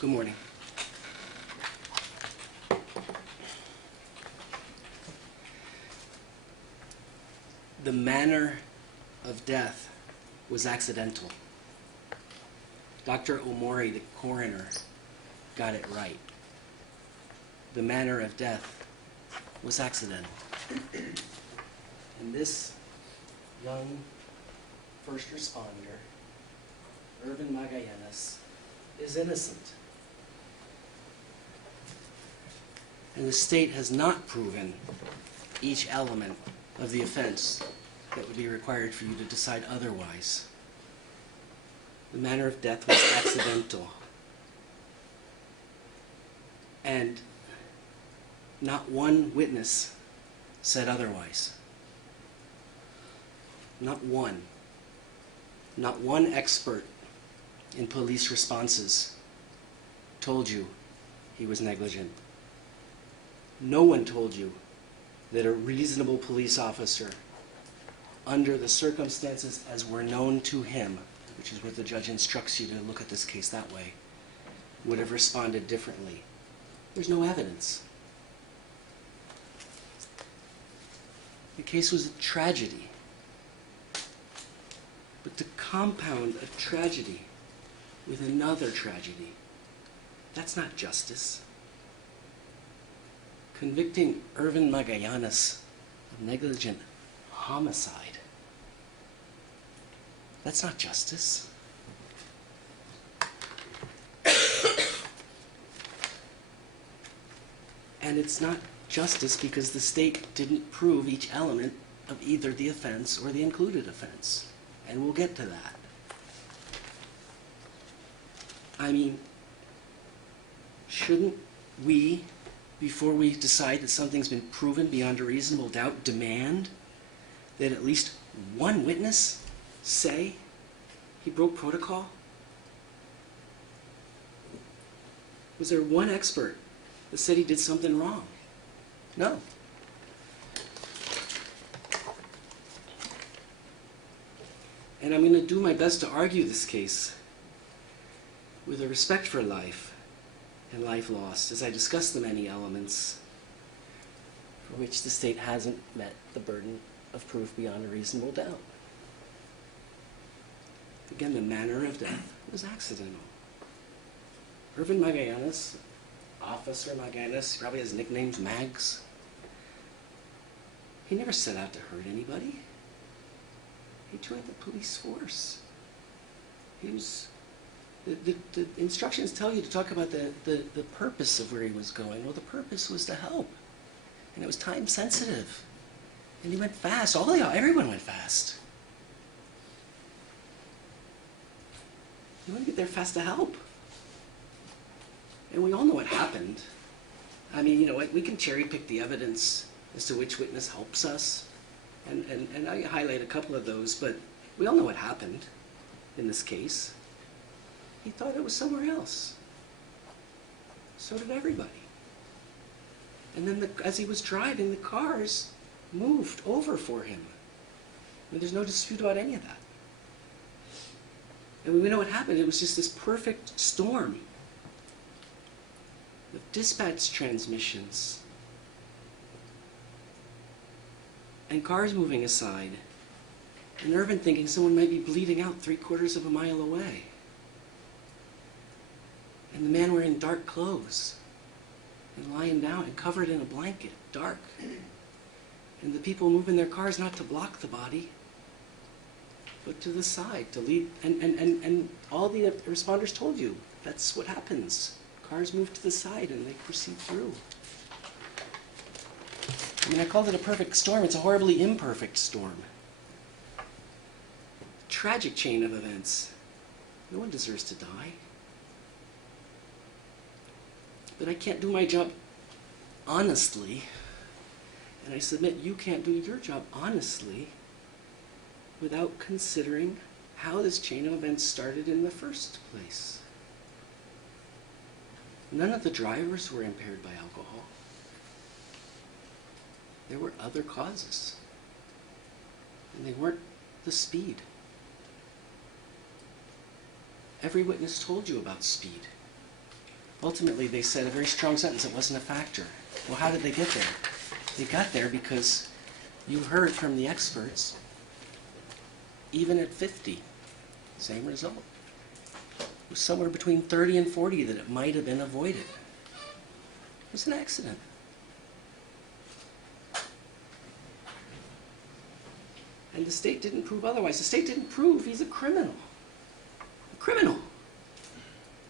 Good morning. The manner of death was accidental. Dr. Omori, the coroner, got it right. The manner of death was accidental. And this young first responder, Irvin Magallanes, is innocent. And the state has not proven each element of the offense that would be required for you to decide otherwise. The manner of death was accidental. And not one witness said otherwise. Not one. Not one expert in police responses told you he was negligent. No one told you that a reasonable police officer, under the circumstances as were known to him, which is what the judge instructs you to look at this case that way, would have responded differently. There's no evidence. The case was a tragedy. But to compound a tragedy with another tragedy, that's not justice. Convicting Irvin Magallanes of negligent homicide, that's not justice. And it's not justice because the state didn't prove each element of either the offense or the included offense. And we'll get to that. I mean, shouldn't we, before we decide that something's been proven beyond a reasonable doubt, demand that at least one witness say he broke protocol? Was there one expert that said he did something wrong? No. And I'm going to do my best to argue this case with a respect for life and life lost, as I discuss the many elements for which the state hasn't met the burden of proof beyond a reasonable doubt. Again, the manner of death was accidental. Irvin Magallanes, Officer Magallanes, he probably has nicknames Mags. He never set out to hurt anybody. He joined the police force. He was, the instructions tell you to talk about the purpose of where he was going. Well, the purpose was to help. And it was time sensitive. And he went fast. Everyone went fast. You want to get there fast to help. And we all know what happened. I mean, you know, we can cherry pick the evidence as to which witness helps us. And I highlight a couple of those, but we all know what happened in this case. He thought it was somewhere else. So did everybody. And then as he was driving, the cars moved over for him. And there's no dispute about any of that. And we know what happened. It was just this perfect storm of dispatch transmissions and cars moving aside, and Irvin thinking someone might be bleeding out 3/4 of a mile away. And the man wearing dark clothes and lying down and covered in a blanket, dark. And the people moving their cars not to block the body, but to the side, to lead. And all the responders told you, that's what happens. Cars move to the side and they proceed through. I mean, I called it a perfect storm. It's a horribly imperfect storm. Tragic chain of events. No one deserves to die. But I can't do my job honestly, and I submit you can't do your job honestly without considering how this chain of events started in the first place. None of the drivers were impaired by alcohol. There were other causes, and they weren't the speed. Every witness told you about speed. Ultimately, they said a very strong sentence, it wasn't a factor. Well, how did they get there? They got there because you heard from the experts, even at 50, same result. It was somewhere between 30 and 40 that it might have been avoided. It was an accident. And the state didn't prove otherwise. The state didn't prove he's a criminal. A criminal.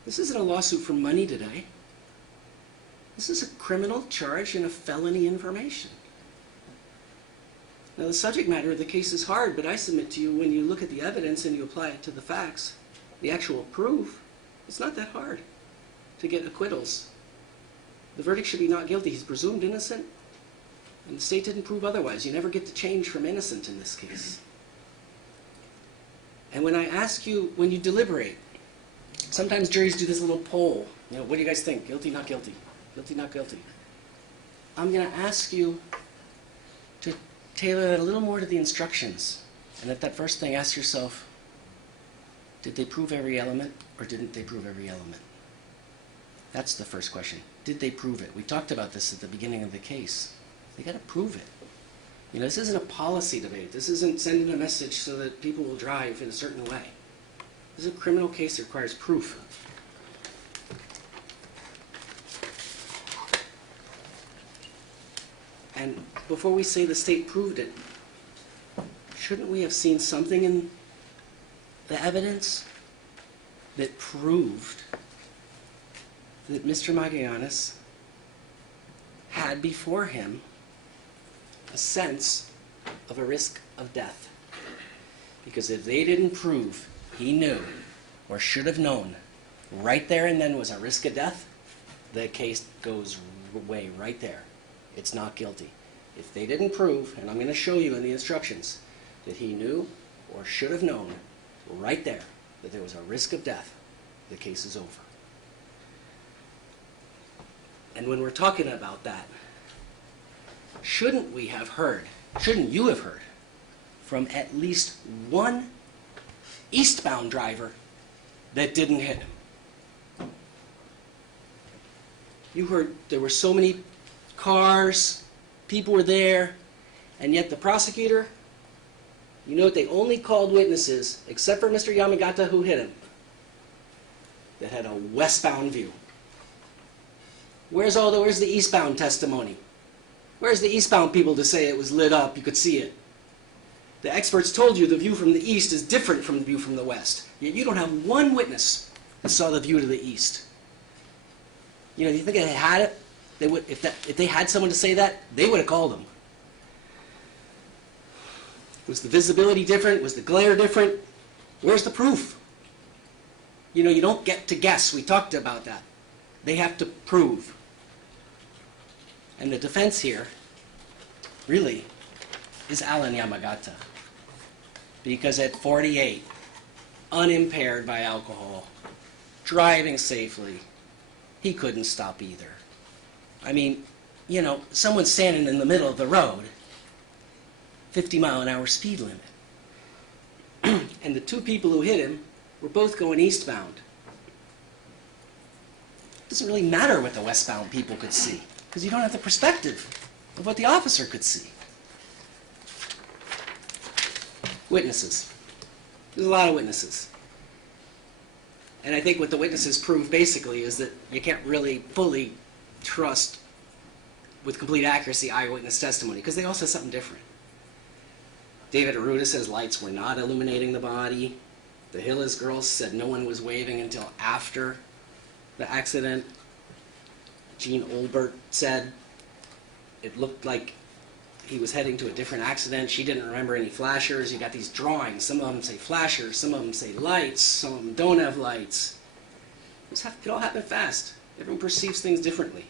This isn't a lawsuit for money today. This is a criminal charge in a felony information. Now, the subject matter of the case is hard, but I submit to you, when you look at the evidence and you apply it to the facts, the actual proof, it's not that hard to get acquittals. The verdict should be not guilty. He's presumed innocent, and the state didn't prove otherwise. You never get to change from innocent in this case. And when I ask you, when you deliberate, sometimes juries do this little poll. You know, what do you guys think? Guilty, not guilty? Guilty, not guilty? I'm going to ask you to tailor it a little more to the instructions. And at that first thing, ask yourself, did they prove every element or didn't they prove every element? That's the first question. Did they prove it? We talked about this at the beginning of the case. They got to prove it. You know, this isn't a policy debate. This isn't sending a message so that people will drive in a certain way. This is a criminal case that requires proof. And before we say the state proved it, shouldn't we have seen something in the evidence that proved that Mr. Magallanes had before him a sense of a risk of death? Because if they didn't prove he knew or should have known right there and then was a risk of death, the case goes away right there. It's not guilty. If they didn't prove, and I'm going to show you in the instructions, that he knew or should have known right there that there was a risk of death, the case is over. And when we're talking about that, shouldn't you have heard from at least one eastbound driver that didn't hit him? You heard there were so many cars, people were there, and yet the prosecutor, you know what, they only called witnesses, except for Mr. Yamagata who hit him, that had a westbound view. Where's the eastbound testimony? Where's the eastbound people to say it was lit up, you could see it? The experts told you the view from the east is different from the view from the west. Yet you don't have one witness that saw the view to the east. You know, do you think if they had it, they would, if they had someone to say that, they would have called them. Was the visibility different? Was the glare different? Where's the proof? You know, you don't get to guess. We talked about that. They have to prove. And the defense here, really, is Alan Yamagata. Because at 48, unimpaired by alcohol, driving safely, he couldn't stop either. I mean, you know, someone's standing in the middle of the road, 50-mile-an-hour speed limit. And the two people who hit him were both going eastbound. It doesn't really matter what the westbound people could see, because you don't have the perspective of what the officer could see. Witnesses. There's a lot of witnesses. And I think what the witnesses prove basically is that you can't really fully trust with complete accuracy eyewitness testimony, because they all say something different. David Arruda says lights were not illuminating the body. The Hillis girls said no one was waving until after the accident. Gene Olbert said it looked like he was heading to a different accident. She didn't remember any flashers. You got these drawings. Some of them say flashers. Some of them say lights. Some of them don't have lights. It all happened fast. Everyone perceives things differently.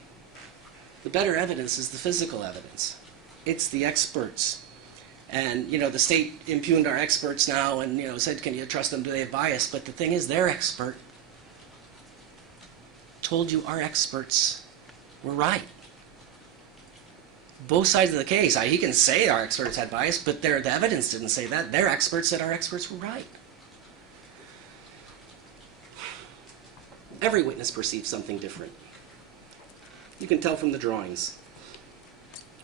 The better evidence is the physical evidence. It's the experts. And, you know, the state impugned our experts now and, you know, said, can you trust them? Do they have bias? But the thing is, their expert told you our experts were right. Both sides of the case. He can say our experts had bias, but the evidence didn't say that. Their experts said our experts were right. Every witness perceived something different. You can tell from the drawings.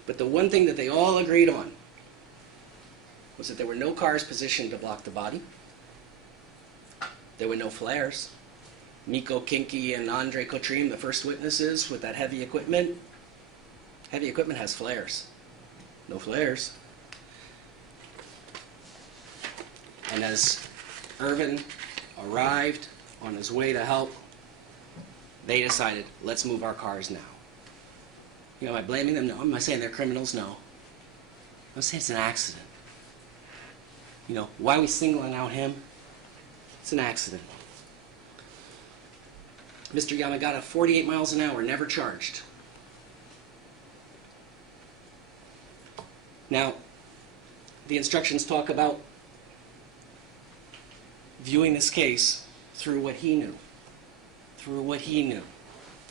But the one thing that they all agreed on was that there were no cars positioned to block the body. There were no flares. Miko Kinky and Andre Kotrim, the first witnesses with that heavy equipment. Heavy equipment has flares. No flares. And as Irvin arrived on his way to help, they decided, let's move our cars now. You know, am I blaming them? No. Am I saying they're criminals? No. I'm saying it's an accident. You know, why are we singling out him? It's an accident. Mr. Yamagata, 48 miles an hour, never charged. Now, the instructions talk about viewing this case through what he knew. Through what he knew.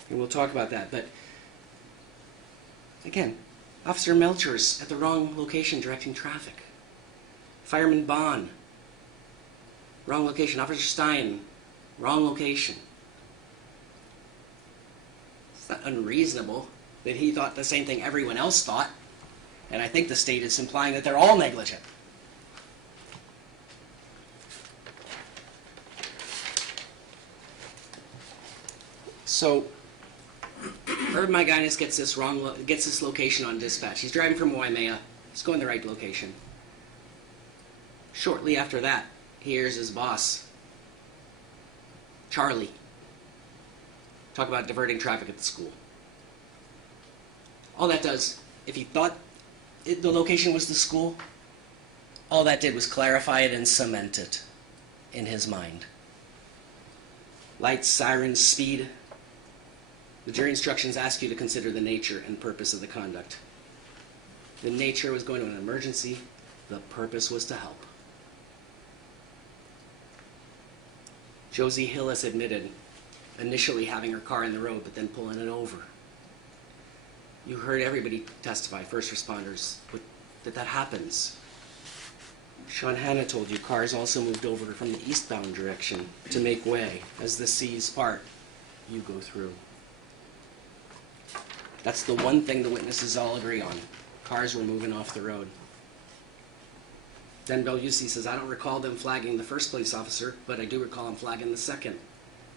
And we'll talk about that. But, again, Officer Melcher's at the wrong location directing traffic. Fireman Bond, wrong location. Officer Stein, wrong location. It's not unreasonable that he thought the same thing everyone else thought. And I think the state is implying that they're all negligent. So, Herb Myginus gets this location on dispatch. He's driving from Waimea. He's going the right location. Shortly after that, he hears his boss, Charlie, talk about diverting traffic at the school. All that does, if he thought the location was the school, all that did was clarify it and cement it in his mind. Lights, sirens, speed. The jury instructions ask you to consider the nature and purpose of the conduct. The nature was going to an emergency. The purpose was to help. Josie Hillis admitted initially having her car in the road, but then pulling it over. You heard everybody testify, first responders, that happens. Sean Hanna told you cars also moved over from the eastbound direction to make way. As the seas part, you go through. That's the one thing the witnesses all agree on. Cars were moving off the road. Then Bellucci says, I don't recall them flagging the first police officer, but I do recall them flagging the second.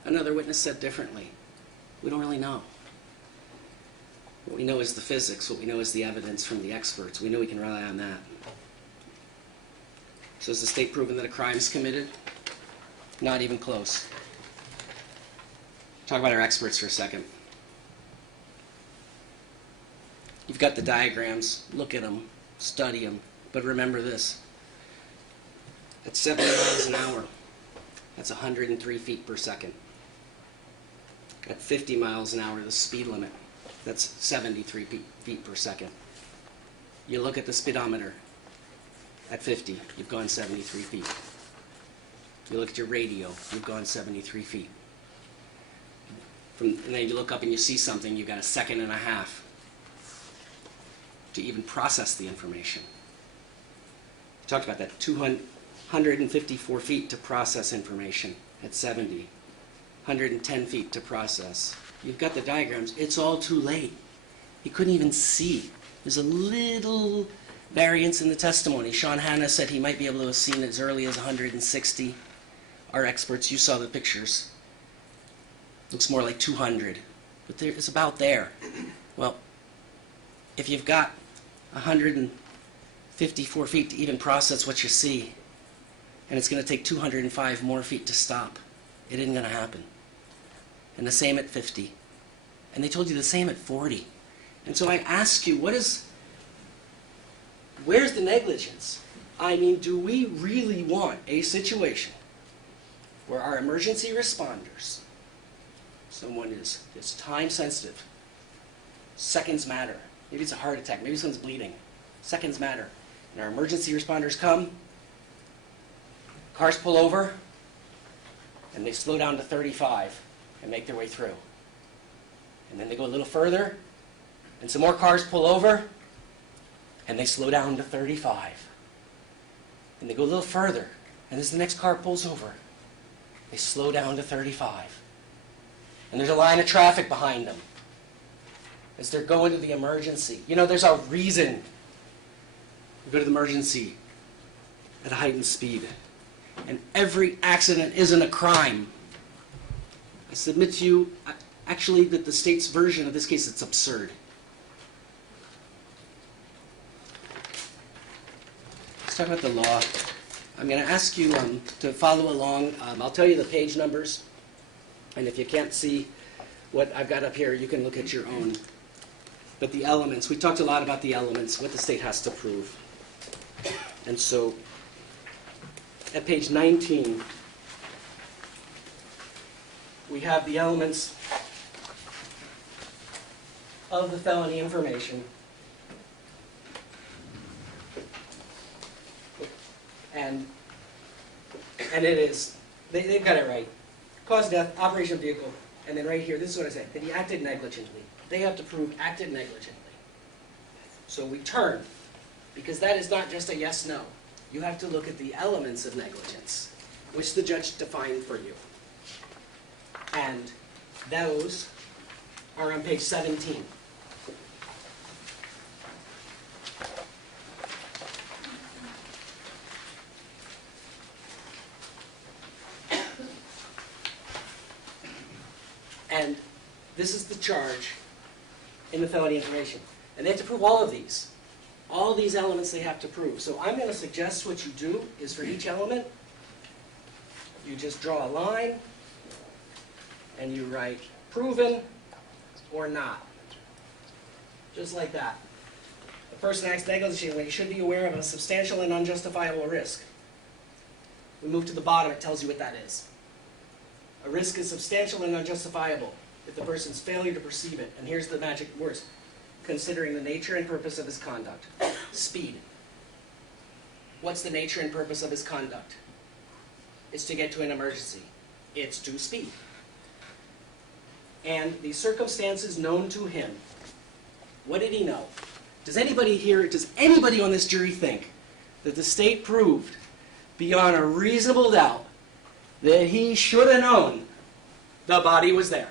Another witness said differently. We don't really know. What we know is the physics. What we know is the evidence from the experts. We know we can rely on that. So has the state proven that a crime is committed? Not even close. Talk about our experts for a second. You've got the diagrams. Look at them. Study them. But remember this. At 70 miles an hour, that's 103 feet per second. At 50 miles an hour, the speed limit, that's 73 feet per second. You look at the speedometer. At 50, you've gone 73 feet. You look at your radio, you've gone 73 feet. And then you look up and you see something, you've got a second and a half to even process the information. We talked about that, 154 feet to process information at 70, 110 feet to process. You've got the diagrams. It's all too late. He couldn't even see. There's a little variance in the testimony. Sean Hanna said he might be able to have seen as early as 160. Our experts, you saw the pictures. Looks more like 200, but it's about there. Well, if you've got 154 feet to even process what you see, and it's going to take 205 more feet to stop, it isn't going to happen. And the same at 50. And they told you the same at 40. And so I ask you, where's the negligence? I mean, do we really want a situation where our emergency responders, someone is time sensitive, seconds matter, maybe it's a heart attack, maybe someone's bleeding, seconds matter, and our emergency responders come, cars pull over, and they slow down to 35 and make their way through. And then they go a little further, and some more cars pull over, and they slow down to 35. And they go a little further, and as the next car pulls over, they slow down to 35. and there's a line of traffic behind them as they're going to the emergency. You know, there's a reason you go to the emergency at a heightened speed. And every accident isn't a crime. I submit to you, actually, that the state's version of this case, it's absurd. Let's talk about the law. I'm going to ask you to follow along. I'll tell you the page numbers. And if you can't see what I've got up here, you can look at your own. But the elements, we talked a lot about the elements, what the state has to prove. And so, at page 19, we have the elements of the felony information. And it is, they've got it right. Cause of death, operation of vehicle, and then right here, this is what I say, that he acted negligently. They have to prove acted negligently. So we turn, because that is not just a yes-no. You have to look at the elements of negligence, which the judge defined for you. And those are on page 17. And this is the charge in the felony information. And they have to prove all of these. All these elements they have to prove. So I'm going to suggest what you do is for each element, you just draw a line, and you write proven or not. Just like that. A person acts negligently when he should be aware of a substantial and unjustifiable risk. We move to the bottom, it tells you what that is. A risk is substantial and unjustifiable if the person's failure to perceive it. And here's the magic words. Considering the nature and purpose of his conduct. Speed. What's the nature and purpose of his conduct? It's to get to an emergency. It's to speed. And the circumstances known to him. What did he know? Does anybody here, does anybody on this jury think that the state proved beyond a reasonable doubt that he should have known the body was there?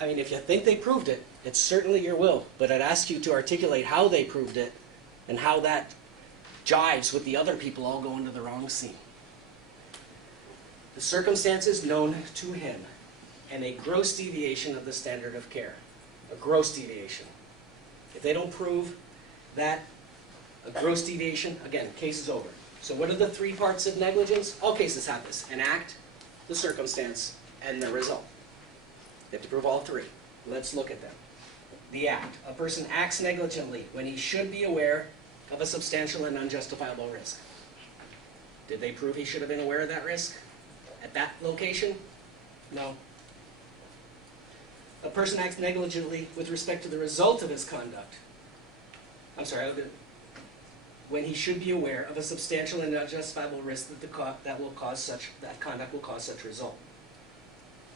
I mean, if you think they proved it, it's certainly your will, but I'd ask you to articulate how they proved it and how that jives with the other people all going to the wrong scene. The circumstances known to him and a gross deviation of the standard of care. A gross deviation. If they don't prove that, a gross deviation, again, case is over. So what are the three parts of negligence? All cases have this. An act, the circumstance, and the result. They have to prove all three. Let's look at them. The act. A person acts negligently when he should be aware of a substantial and unjustifiable risk. Did they prove he should have been aware of that risk at that location? No. A person acts negligently with respect to the result of his conduct. I'm sorry, when he should be aware of a substantial and unjustifiable risk that that conduct will cause such result.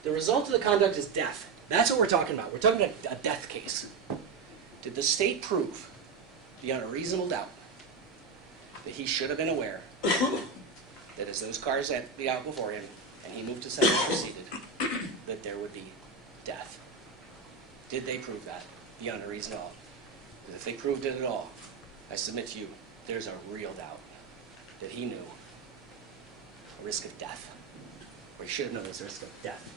The result of the conduct is death. That's what we're talking about. We're talking about a death case. Did the state prove, beyond a reasonable doubt, that he should have been aware that as those cars had be out before him and he moved to center and proceeded, that there would be death? Did they prove that beyond a reasonable doubt? Because if they proved it at all, I submit to you, there's a real doubt that he knew a risk of death, or he should have known there was a risk of death.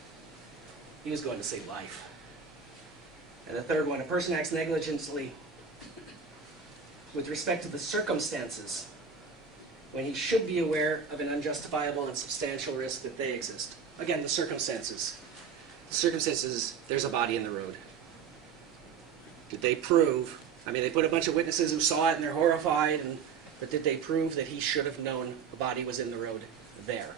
He was going to save life. And the third one, a person acts negligently with respect to the circumstances when he should be aware of an unjustifiable and substantial risk that they exist. Again, the circumstances. The circumstances, there's a body in the road. Did they prove, I mean, they put a bunch of witnesses who saw it and they're horrified, but did they prove that he should have known the body was in the road there?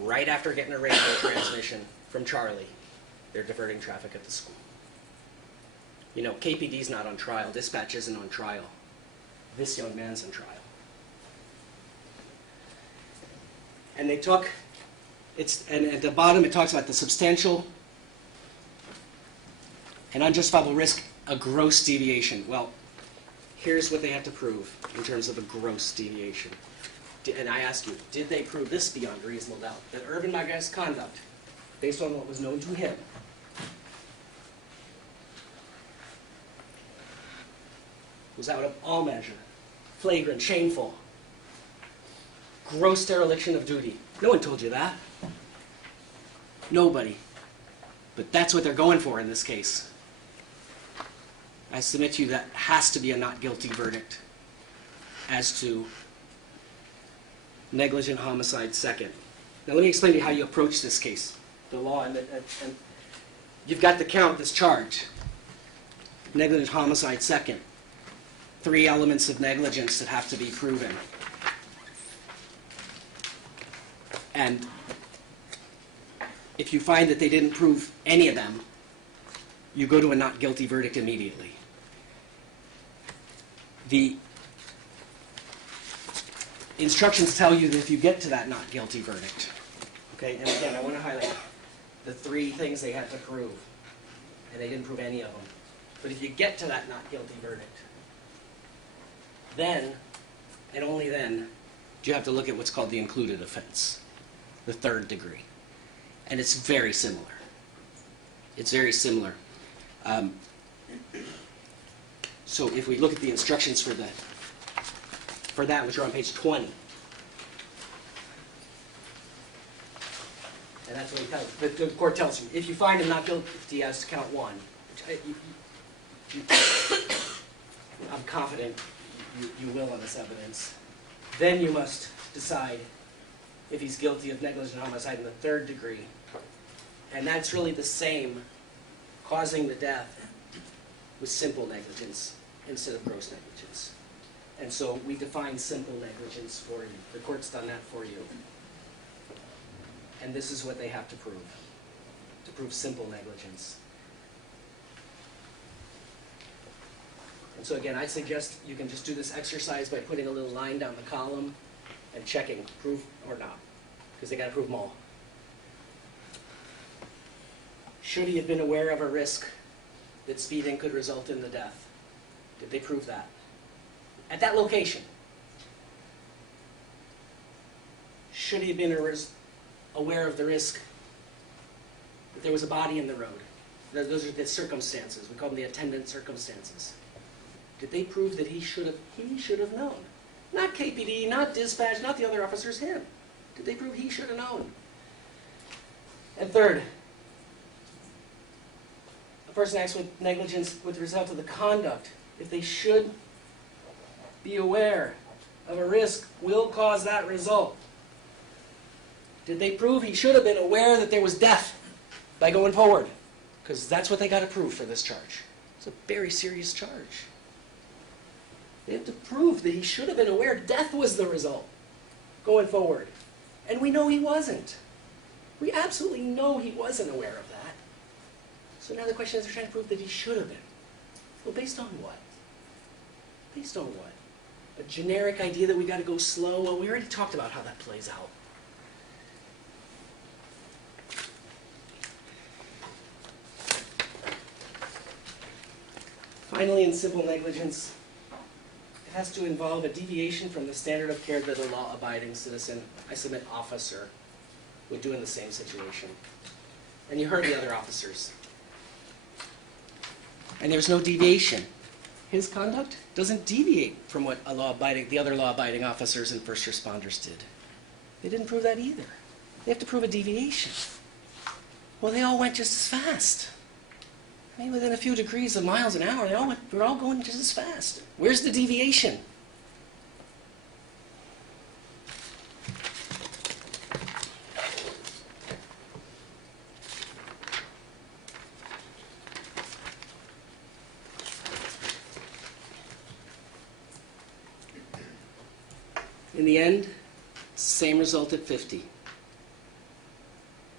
Right after getting a radio transmission from Charlie, they're diverting traffic at the school. You know, KPD's not on trial. Dispatch isn't on trial. This young man's on trial. And they took, and at the bottom it talks about the substantial and unjustifiable risk, a gross deviation. Well, here's what they have to prove in terms of a gross deviation. And I ask you, did they prove this beyond reasonable doubt? That Irvin Marquez's conduct based on what was known to him, was out of all measure, flagrant, shameful, gross dereliction of duty. No one told you that. Nobody. But that's what they're going for in this case. I submit to you that has to be a not guilty verdict as to negligent homicide second. Now let me explain to you how you approach this case. The law, and you've got the count that's charged. Negligent homicide second. 3 elements of negligence that have to be proven. And if you find that they didn't prove any of them, you go to a not guilty verdict immediately. The instructions tell you that if you get to that not guilty verdict, okay, and again, I want to highlight the 3 things they had to prove, and they didn't prove any of them. But if you get to that not guilty verdict, then, and only then, do you have to look at what's called the included offense, the 3rd degree. And it's very similar. It's very similar. So if we look at the instructions for that, which are on page 20, and that's what he tells you. The court tells you, if you find him not guilty as to count 1, which I'm confident you will on this evidence, then you must decide if he's guilty of negligent homicide in the 3rd degree. And that's really the same, causing the death with simple negligence instead of gross negligence. And so we define simple negligence for you. The court's done that for you. And this is what they have to prove simple negligence. And so again, I suggest you can just do this exercise by putting a little line down the column and checking, prove or not, because they got to prove them all. Should he have been aware of a risk that speeding could result in the death? Did they prove that? At that location. Should he have been aware of the risk that there was a body in the road? Those are the circumstances. We call them the attendant circumstances. Did they prove that he should have known? Not KPD, not dispatch, not the other officers, him. Did they prove he should have known? And third, a person acts with negligence with respect to the conduct. If they should be aware of a risk will cause that result. Did they prove he should have been aware that there was death by going forward? Because that's what they got to prove for this charge. It's a very serious charge. They have to prove that he should have been aware death was the result going forward. And we know he wasn't. We absolutely know he wasn't aware of that. So now the question is, they're trying to prove that he should have been. Well, based on what? Based on what? A generic idea that we got to go slow? Well, we already talked about how that plays out. Finally, in simple negligence, it has to involve a deviation from the standard of care that a law-abiding citizen, I submit officer, would do in the same situation. And you heard the other officers. And there's no deviation. His conduct doesn't deviate from what the other law-abiding officers and first responders did. They didn't prove that either. They have to prove a deviation. Well, they all went just as fast. I mean, within a few degrees of miles an hour, we're all going just as fast. Where's the deviation? In the end, same result at 50.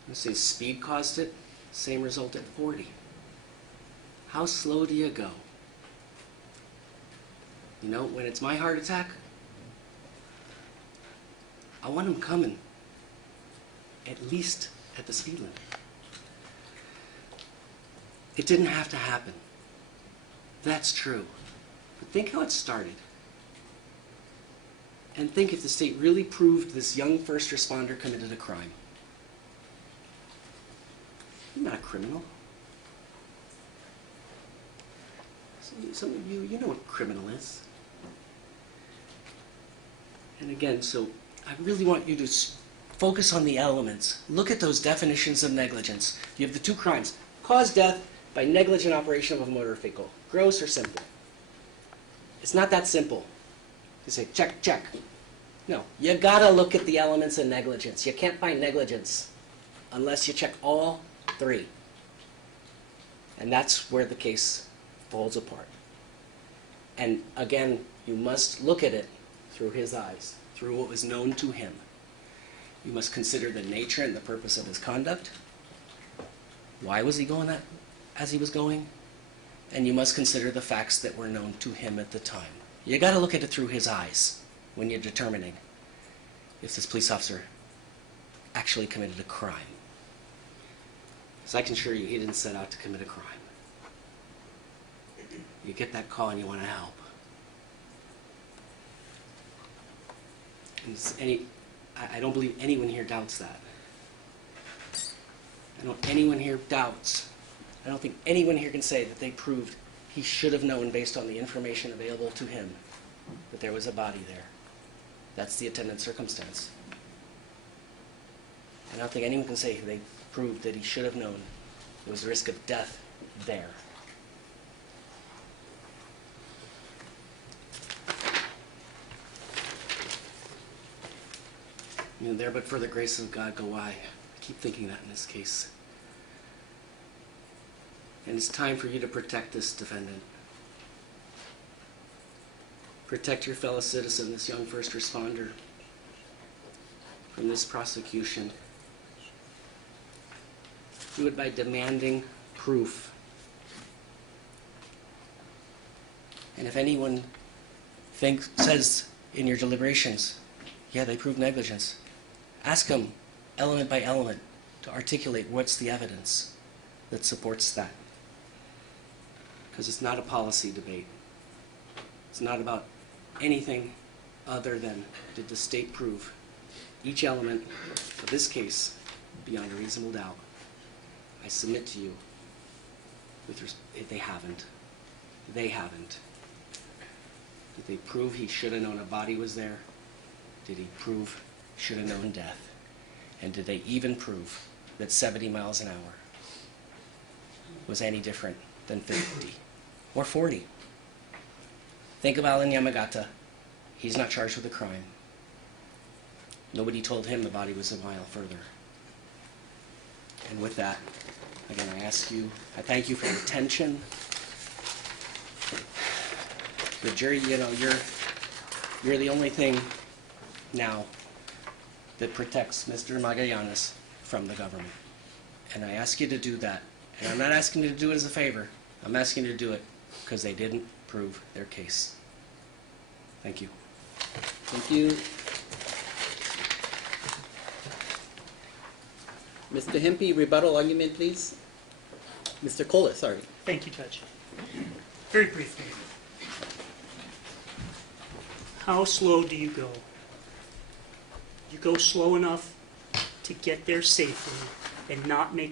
Let's say speed caused it, same result at 40. How slow do you go? You know, when it's my heart attack, I want him coming at least at the speed limit. It didn't have to happen. That's true. But think how it started. And think if the state really proved this young first responder committed a crime. You're not a criminal. Some of you, you know what a criminal is. And again, so I really want you to focus on the elements. Look at those definitions of negligence. You have the two crimes. Cause death by negligent operation of a motor vehicle. Gross or simple? It's not that simple. You say, check, check. No, you gotta look at the elements of negligence. You can't find negligence unless you check all three. And that's where the case falls apart. And again, you must look at it through his eyes, through what was known to him. You must consider the nature and the purpose of his conduct. Why was he going that as he was going? And you must consider the facts that were known to him at the time. You got to look at it through his eyes when you're determining if this police officer actually committed a crime. Because I can assure you, he didn't set out to commit a crime. You get that call and you want to help. And I don't believe anyone here doubts that. I don't think anyone here can say that they proved he should have known based on the information available to him that there was a body there. That's the attendant circumstance. I don't think anyone can say they proved that he should have known there was a risk of death there. You know, there but for the grace of God go I. I keep thinking that in this case. And it's time for you to protect this defendant. Protect your fellow citizen, this young first responder, from this prosecution. Do it by demanding proof. And if anyone says in your deliberations, yeah, they proved negligence, ask them element by element to articulate what's the evidence that supports that. Because it's not a policy debate. It's not about anything other than did the state prove each element of this case beyond a reasonable doubt. I submit to you, if they haven't. They haven't. Did they prove he should have known a body was there? Did he prove he should have known death? And did they even prove that 70 miles an hour was any different than 50 or 40? Think of Alan Yamagata. He's not charged with a crime. Nobody told him the body was a mile further. And with that, again, I thank you for your attention. The jury, you know, you're the only thing now that protects Mr. Magallanes from the government. And I ask you to do that. And I'm not asking you to do it as a favor. I'm asking you to do it because they didn't prove their case. Thank you. Thank you. Mr. Hempy, rebuttal argument, please. Mr. Kohler, sorry. Thank you, Judge. Very briefly. How slow do you go? You go slow enough to get there safely and not make